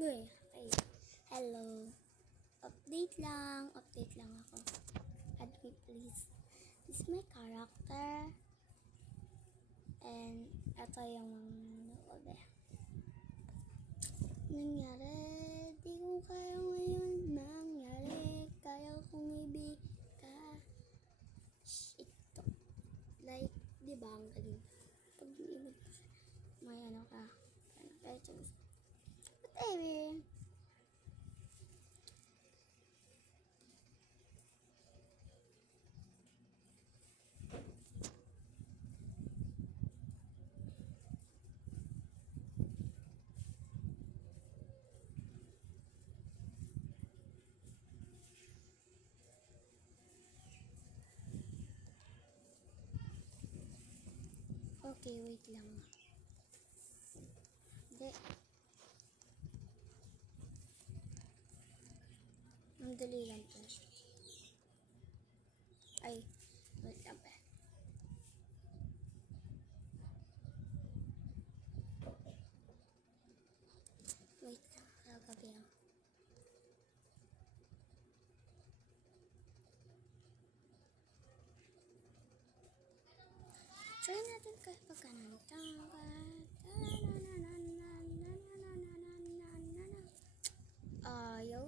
Uy, okay. Hello. Update lang ako. Add me please. This is my character. And ito yung loob eh. Nangyari, di ko kaya ngayon mangyari. Kaya kong ibigka. Ito. Like, di ba ang galing? Pag ibig ko siya, may ano ka. Whatever. Okay, wait lang. Hindi. Ang dali lang to. Ay, wait lang pa. Wait lang, kagabi lang. Try natin kahit pagkananta. Ayaw.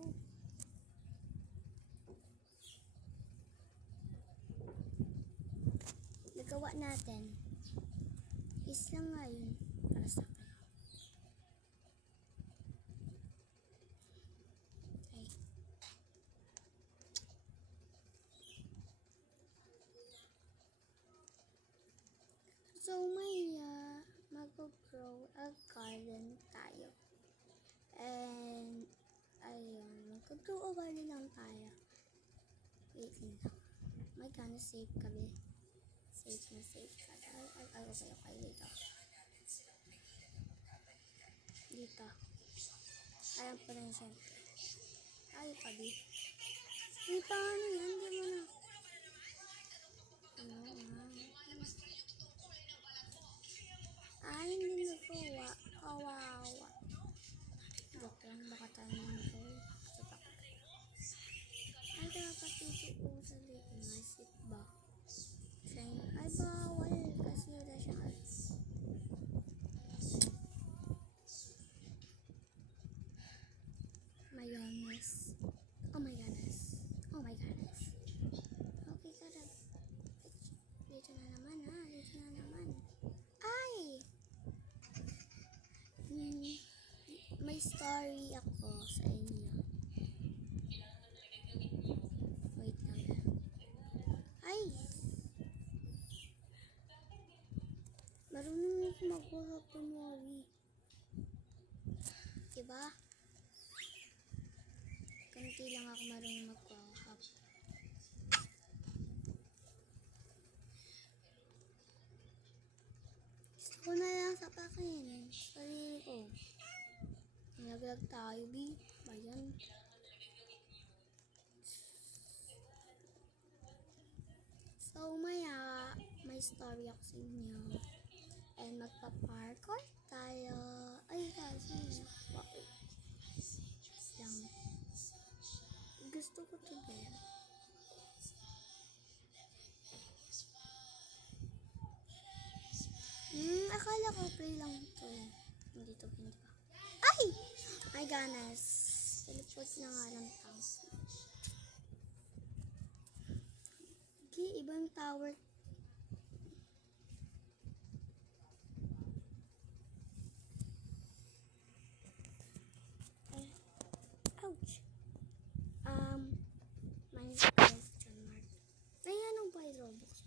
Nagawa natin. Is lang nga yun. Para sa akin. Ay. So, maya, mag-grow a garden tayo. And, ayun, mag-grow a garden lang tayo. Wait lang. My God, save kami. Save ka. Okay, dito. Dito. Ayan pa rin siya. Ayaw pa di. Di pa ano yan, di mo na. Ay, hindi nagawa. Kawawa. Joke lang, baka tayo nagawa. Ay, dapat ito sa liit. Nasip ba? Ay, bawal. Kasi wala siya. Mayonnaise. Oh my goodness. Okay, kada. Dito na naman. Ay! May story ako sa inyo. Wait lang. Ay! Marunong ako mag-work kunwari. Diba? Kunti lang ako marunong mag-work. Gusto ko na lang sa pakin. Sarili ko. Nalaglag tayo, B. Bayan. So, maya, may story ako sa inyo. And magpa-parkour tayo. Ay, kasi bakit? Lang. Gusto ko ito ba? Akala ko play lang ito. Hindi to ba? Ay! My goodness. Teleport na nga lang tao. Okay, ibang tower. Ouch. My question mark. Ay, anong ba yung Roblox?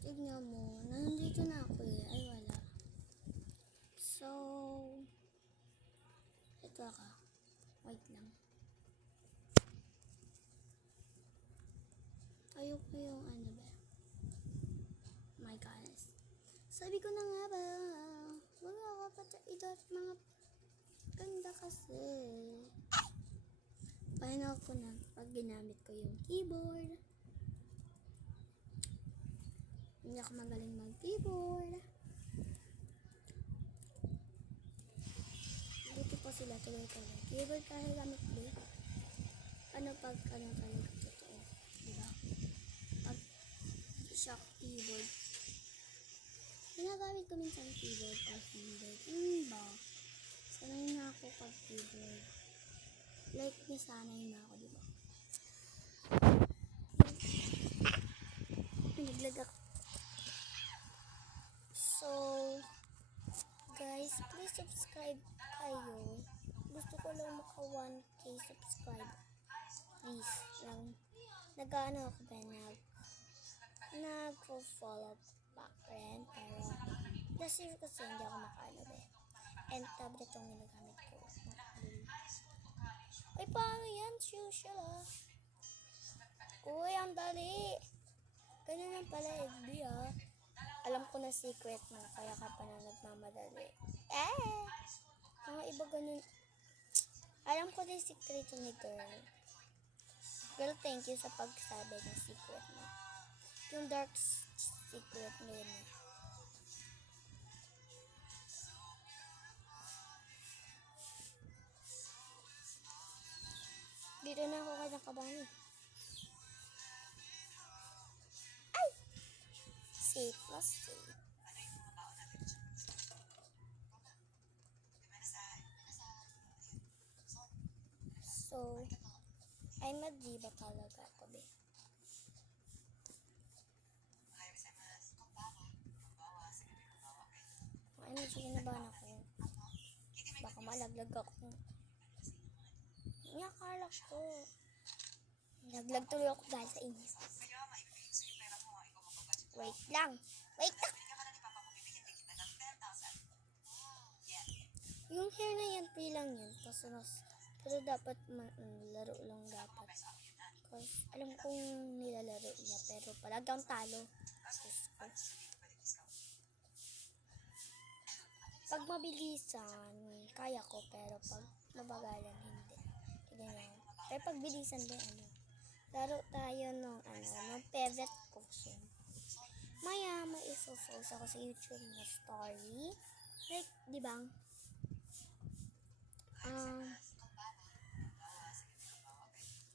Tignan mo, nandito na ako eh. Ay, wala. So, ito ako. Wait lang. Ayoko yung ano ba? My goodness. Sabi ko na nga ba, wala ka pa idot mga Ganda kasi. Paano ko na pag ginamit ko yung keyboard? Hindi ako magaling mag-keyboard. Buti po sila tuloy-tuloy. Keyboard kasi gamit ko. Ano pag ano talaga totoo? Diba? Pag shock keyboard. Ginagamit ko minsan keyboard or keyboard. Ano ba? Sanay na ako pag keyboard. Like, nasanay na ako, diba? Naglag ako. So, guys, please subscribe kayo. Gusto ko lang maka 1K subscribe. Please, lang. Nag-ano ako ba? Nag-follow back rin. Pero, last year kasi hindi ako makaano ba. And tablet yung ginagamit ko. Ay, paano yan? Social ah. Uy, ang dali. Ganyan lang pala, Edby ah. Alam ko na secret mo, kaya ka pa na nagmamadali. Mga iba ganun. Alam ko na yung secret ni girl. Girl, thank you sa pagsabi ng secret mo. Yung dark secret mo yun. Dito na ako kinakabahan. Ay! Safe plus safe. So, I'm a diva talaga ako, be. Ano, kinabahan ako. Baka malaglag ako. Nakalak ko. Naglag tuloy ako dahil sa inyo. Wait lang. Wait lang. Yung hair na yan, free lang yan. Pero dapat laro lang dapat. Because alam kong nilalaro niya. Pero palagang talo. Pag mabilisan, kaya ko. Pero pag mabagalan, hindi. Pero pag bilisan din, laro tayo ng favorite cushion. Maya, maisopost ako sa YouTube na story. Like, di ba?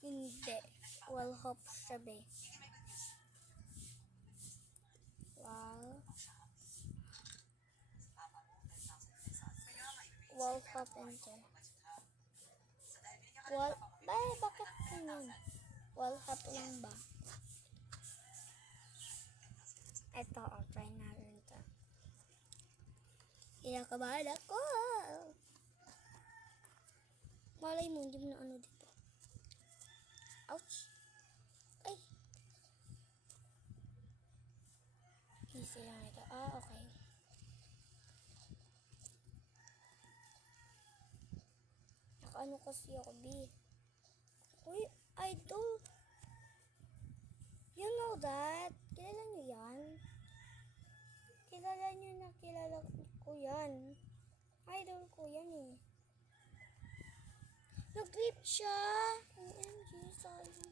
Hindi. Well, hope sabi. Wall hop enter. Bakit ganyan? Wall hop lang ba? Ito, try natin ito. Kinakabahan ako. Malay mo, hindi mo na ano dito. Ouch. Ay. Easy lang ito. Okay. Nakaano kasi ako, B. Uy, idol. You know that? Kilala nyo yan? Kilala nyo na kilala ko yan. Idol ko yan eh. Nag-clip siya. OMG, sorry.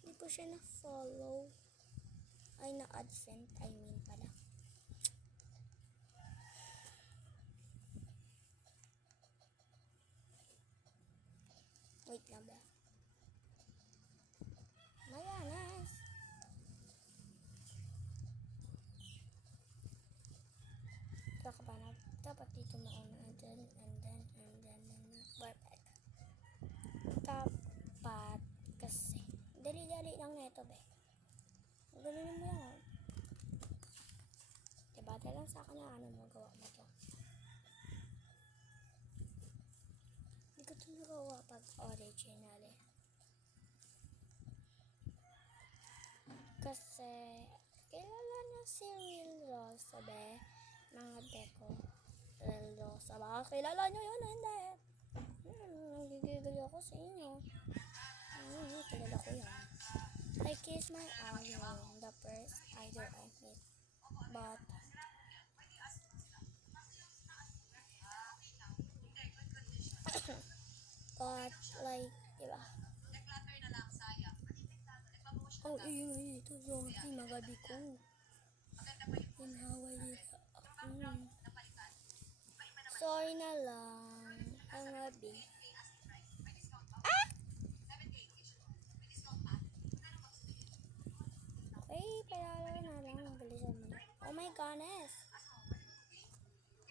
Hindi ko siya na-follow. Ay, na-advent. I mean pala. Wait lang ba? Mayanas. Kakabanap. Dapat dito mauna. And then. Perfect. Dapat kasi. Dali-dali lang na ito, be. Galing mo yan. Diba? Lang sa akin na magawa mo to. Hindi ko ito nagawa pag original eh. Kasi, kilala na si Real Rosa, be. Mga deko. Real Rosa. Baka kilala nyo yun, hindi. Nagigigil ako sa inyo. Kilala ko yan. I kiss my idol, the first idol I met. But, Ang ingay nito. Sorry, magabi ko. Inhaway nila ako. Sorry na lang. Ang gabi. Okay, palalo na lang. Bilisan mo na. Oh my goodness.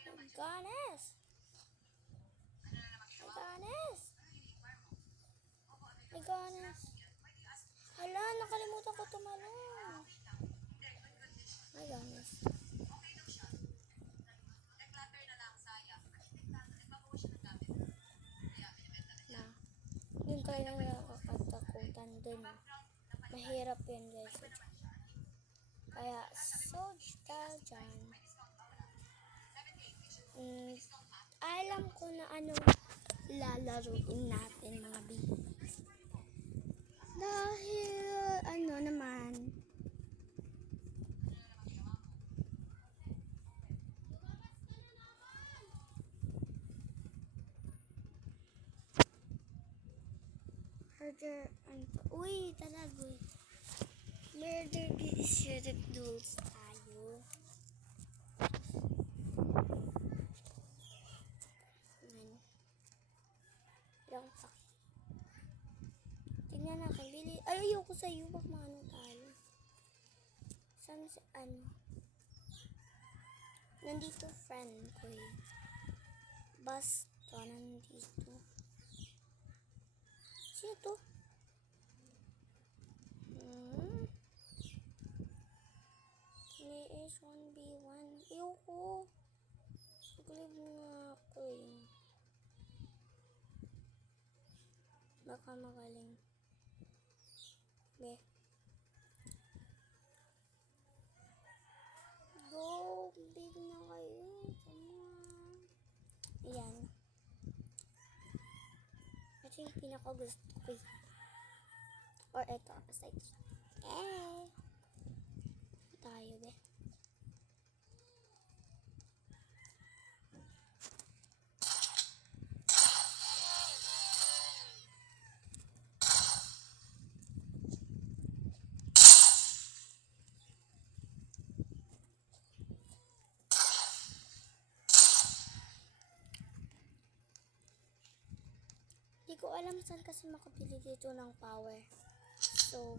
Oh my goodness. My goodness. My goodness. Hala, nakalimutan ko tumalong. My goodness. Na. Yun tayo nang nakakatakutan dun. Mahirap yun guys. Kaya, soldier tayo dyan. Alam ko na anong lalaruin natin mga babies. Dahil, ano naman, murder, uy, talaga. Murder sheriff duels tayo. Ilang sakit. Tingnan natin, bili. Ay, ayoko sa'yo. Bak maano tayo. Saan si ano? Nandito friend ko eh. Basta nandito. Sino to? May is 1v1. Ayoko. Mag-live nga ako eh. Baka magaling. Okay. Go! Big na kayo. Come on. Ayan. Ito yung pinaka-gusto ko eh. Or ito. Aside. Tayo be. Hindi ko alam saan kasi makabili dito ng power. So,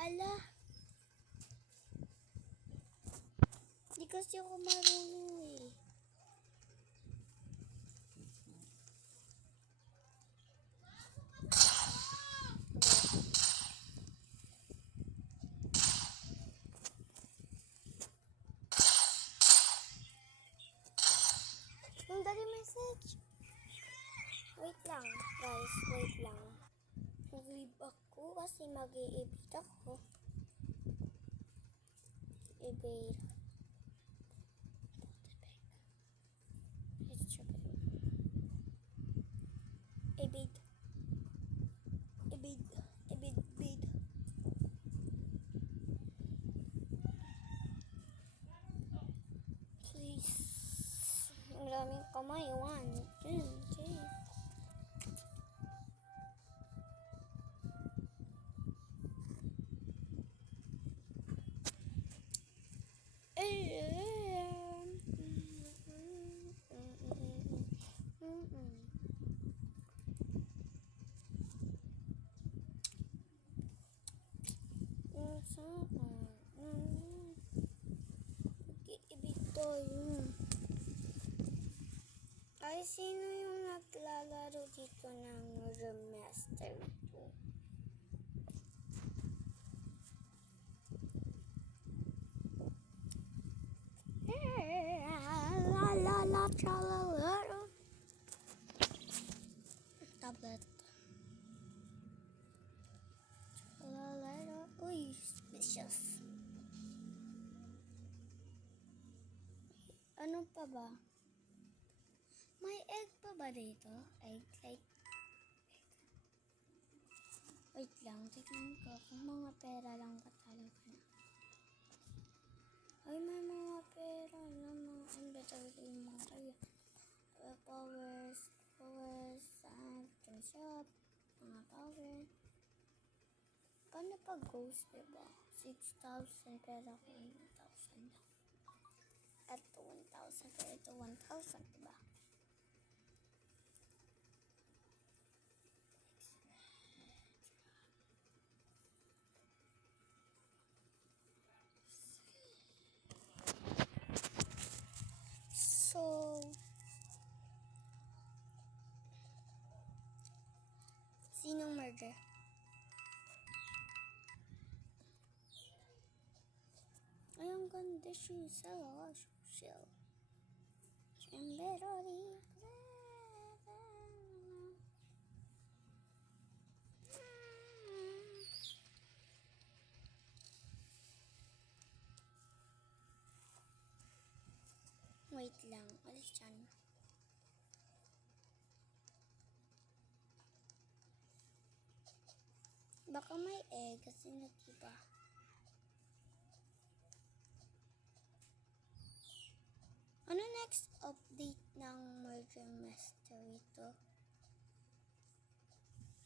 ala. Hindi kasi ako marunong eh. Ang dali message. Wait lang, guys. Wait lang. Mag-leave ako kasi mag-i-evade ako. Evade. Evade. Evade. Evade. Evade. Please. Ang daming kamay. 1, 2, 3. Ay, sino yung naglalaro dito ng Remaster 2? La la la tralalero. Tablet. Tralalero. Uy, suspicious. Ano pa ba? May egg pa ba dito? Egg. Wait lang, tignan ko kung mga pera lang ba talaga. Ay, may mga pera na mga inventory yung mga kaya. Powers, shop, mga power. Paano pag ghost, diba? 6,000 pera ko 1,000. At 1,000 pero ito 1,000, diba? So, sinong murder? Ay, ang ganda siya sa social. Emberori. Wait lang, alis dyan. Baka may egg kasi nag-iba. Ano next update ng Murder Mystery to?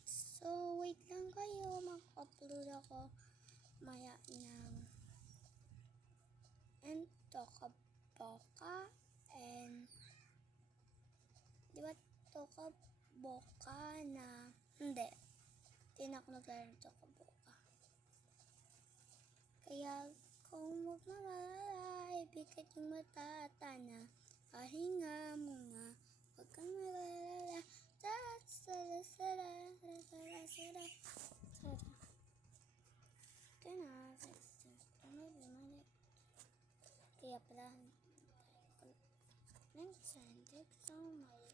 So, wait lang kayo. Mag-upload ako maya ng Tokaboka and di ba Tokaboka na hindi. Hindi na ako naglaro ng Tokaboka. Kaya kung magmamalala, ibigat yung matatana. Pahinga muna, huwag kang malalala. Kaya pala, nagsandig sa mali.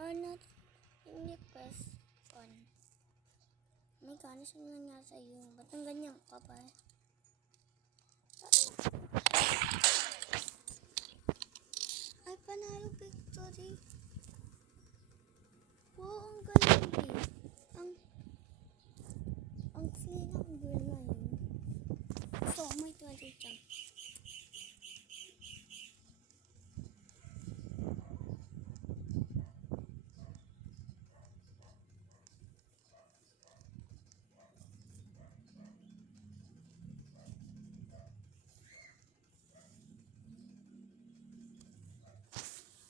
Or not, yung request on. Oh my God, ano siya nangyari sa'yo? Ba't ang ganyan ka pa? Ay, panalo victory. Wow, ang galing eh. Ang clean ang girl na yun. So, may 20 jump.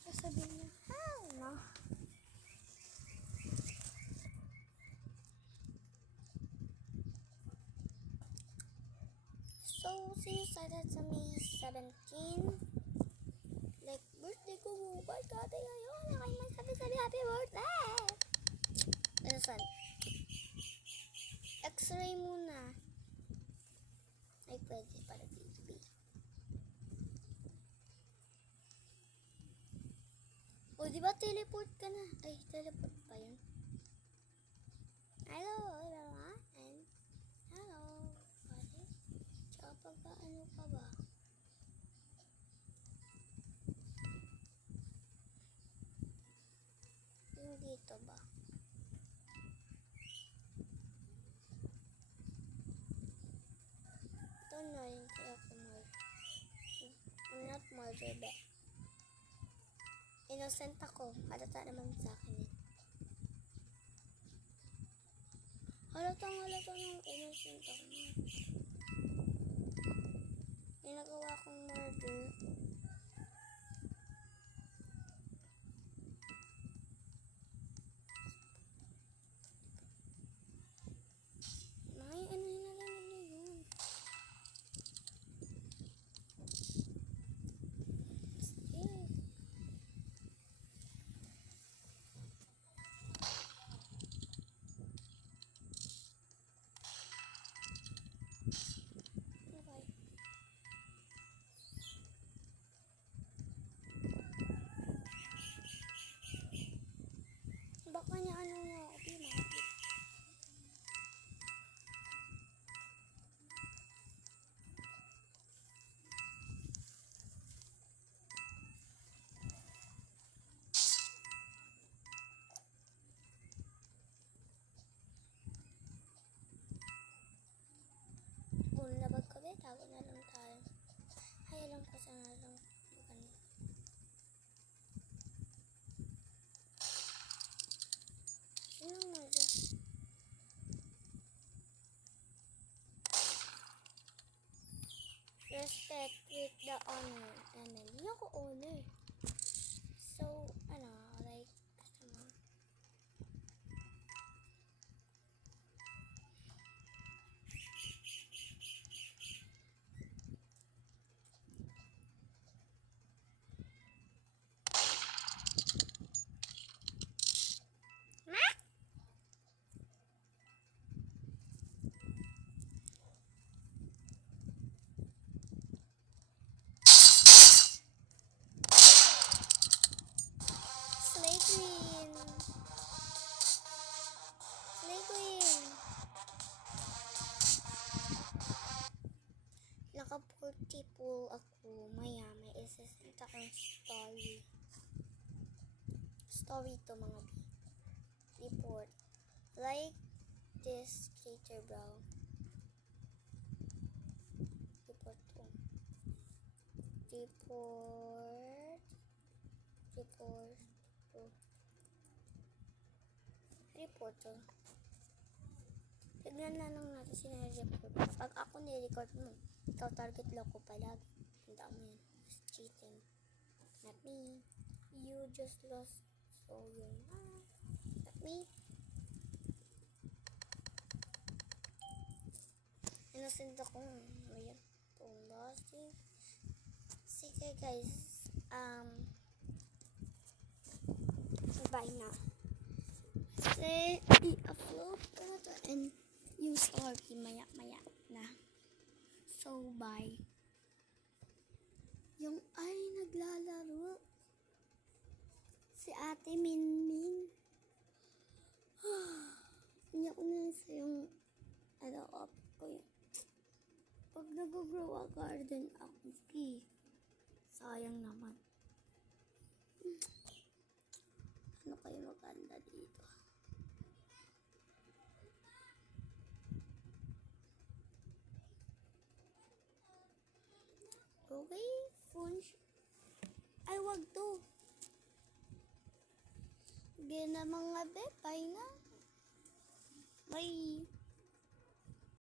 Sasabihin niya, hell no. So, see you started sa May 17. Like, birthday ko bukas. Kati ngayon. Nakay magsabi-sabi happy birthday. Ano saan? X-ray muna. Ay, pwede para baby. O, di ba teleport ka na? Ay, teleport pa yun. Hello, everyone. Hello. Pwede? Tsaka pagka-ano ka ba? Yung dito ba? Ito na rin kaya ako I'm not murder ba? Innocent ako. Halata naman sa akin eh. Halata ng innocent ako. Ginagawa kong murder. May ano na lang yun. Baka niya ano nga ako pinapit. Sana lang maganda. Ano nga dyan? Respect with the honor. Hindi ako honor. So, like, kasama. Slay Queen! Slay Queen! Naka-40 pool ako. Maya, may isasend akong story. Story to mga B. Report. Like this creator, bro. Report to. Report. Report to. Report to. Tignan na lang natin sinireport. Pag ako nirecord mo, ikaw target loko palagi. Tanda mo yan. Just cheating. Not me. You just lost. So you're not me. Innocent ako. Ayan. Pumbasin. Sige guys. Bye na. Kasi i-upload ko na to and yung story maya-maya na. So bye. Yung ay naglalaro. Si Ate Minmin. Hindi ako na sa yung off ko yung pag nag-grow a garden ako, sayang naman. Ano kayo maganda dito? Okay, phone. Ay, wag to. Gina mga bye na. Bye.